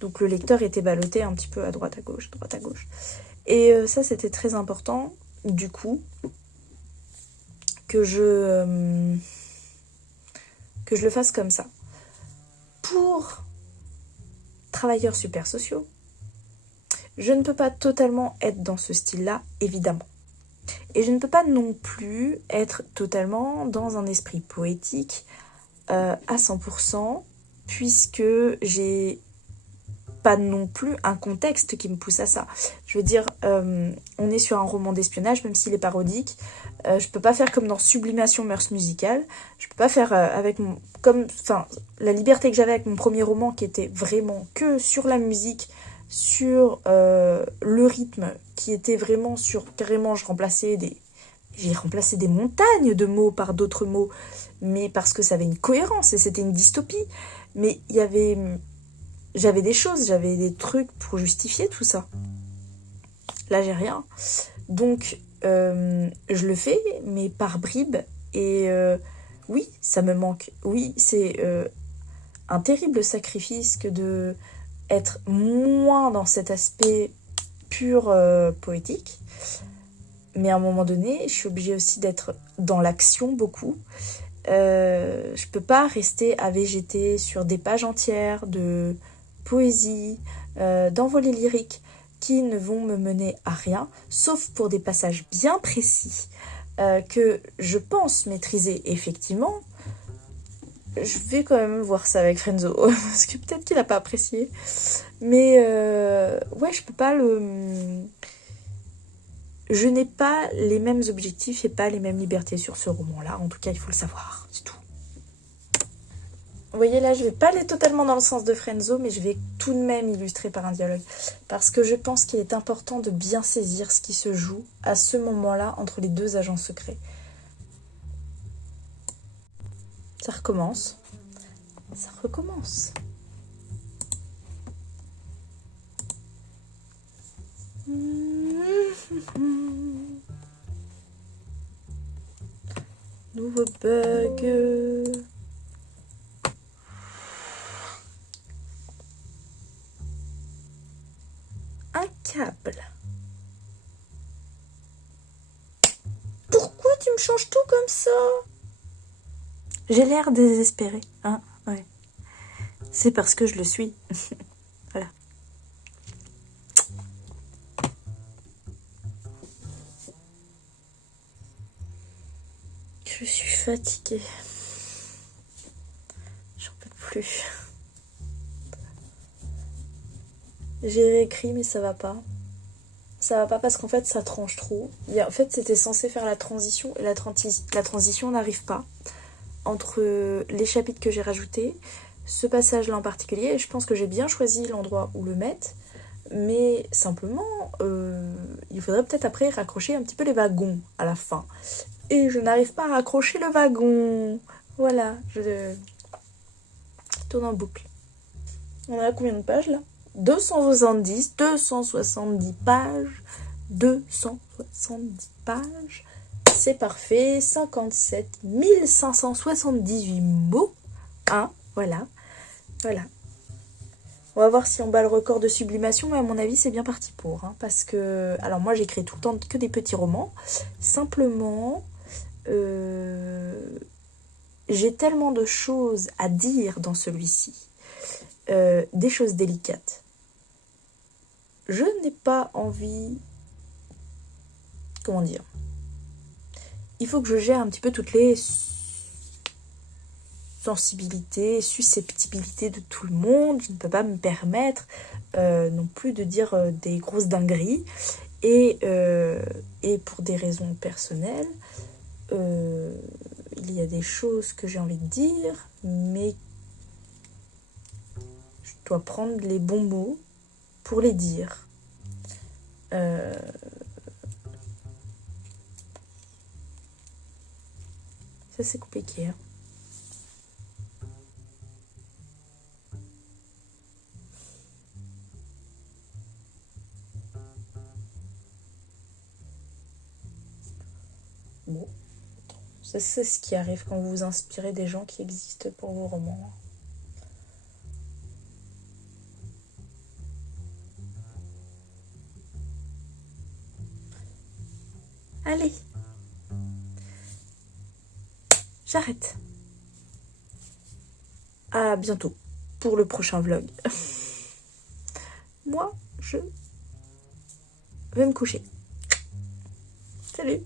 Donc le lecteur était ballotté un petit peu à droite, à gauche, droite, à gauche. Et ça, c'était très important, du coup, que je le fasse comme ça. Pour travailleurs super sociaux, je ne peux pas totalement être dans ce style-là, évidemment. Et je ne peux pas non plus être totalement dans un esprit poétique à 100%, puisque j'ai pas non plus un contexte qui me pousse à ça. Je veux dire, on est sur un roman d'espionnage, même s'il est parodique. Je peux pas faire comme dans Sublimation Mœurs Musicales. Je peux pas faire avec mon... la liberté que j'avais avec mon premier roman, qui était vraiment que sur la musique, sur le rythme, qui était vraiment sur... Carrément, j'ai remplacé des montagnes de mots par d'autres mots, mais parce que ça avait une cohérence et c'était une dystopie. Mais j'avais des choses, j'avais des trucs pour justifier tout ça. Là, j'ai rien. Donc, je le fais, mais par bribes. Et oui, ça me manque. Oui, c'est un terrible sacrifice que de être moins dans cet aspect pur poétique. Mais à un moment donné, je suis obligée aussi d'être dans l'action beaucoup. Je peux pas rester à végéter sur des pages entières de poésie, d'envolées lyriques qui ne vont me mener à rien, sauf pour des passages bien précis que je pense maîtriser effectivement. Je vais quand même voir ça avec Frenzo, parce que peut-être qu'il n'a pas apprécié. Mais ouais, je peux pas le... Je n'ai pas les mêmes objectifs et pas les mêmes libertés sur ce roman-là. En tout cas, il faut le savoir, c'est tout. Vous voyez là, je vais pas aller totalement dans le sens de Frenzo, mais je vais tout de même illustrer par un dialogue. Parce que je pense qu'il est important de bien saisir ce qui se joue à ce moment-là entre les deux agents secrets. Ça recommence. Ça recommence. Nouveau bug. Un câble. Pourquoi tu me changes tout comme ça? J'ai l'air désespérée, hein? Ouais. C'est parce que je le suis. Voilà. Je suis fatiguée. J'en peux plus. J'ai réécrit, mais ça va pas. Ça va pas parce qu'en fait, ça tranche trop. En fait, c'était censé faire la transition, et la transition n'arrive pas entre les chapitres que j'ai rajoutés, ce passage-là en particulier, et je pense que j'ai bien choisi l'endroit où le mettre, mais simplement, il faudrait peut-être après raccrocher un petit peu les wagons à la fin. Et je n'arrive pas à raccrocher le wagon. Voilà, je tourne en boucle. On a combien de pages là? 270 pages. 270 pages. C'est parfait. 57 578 mots. Hein, voilà. Voilà. On va voir si on bat le record de sublimation, mais à mon avis, c'est bien parti pour. Hein, parce que... Alors moi, j'écris tout le temps que des petits romans. Simplement... j'ai tellement de choses à dire dans celui-ci. Des choses délicates. Je n'ai pas envie... Comment dire? Il faut que je gère un petit peu toutes les sensibilités, susceptibilités de tout le monde. Je ne peux pas me permettre non plus de dire des grosses dingueries. Et pour des raisons personnelles, il y a des choses que j'ai envie de dire, mais je dois prendre les bons mots pour les dire. Ça, c'est compliqué. Hein. Bon. Ça, c'est ce qui arrive quand vous vous inspirez des gens qui existent pour vos romans. Allez. J'arrête. À bientôt pour le prochain vlog. Moi, je vais me coucher. Salut.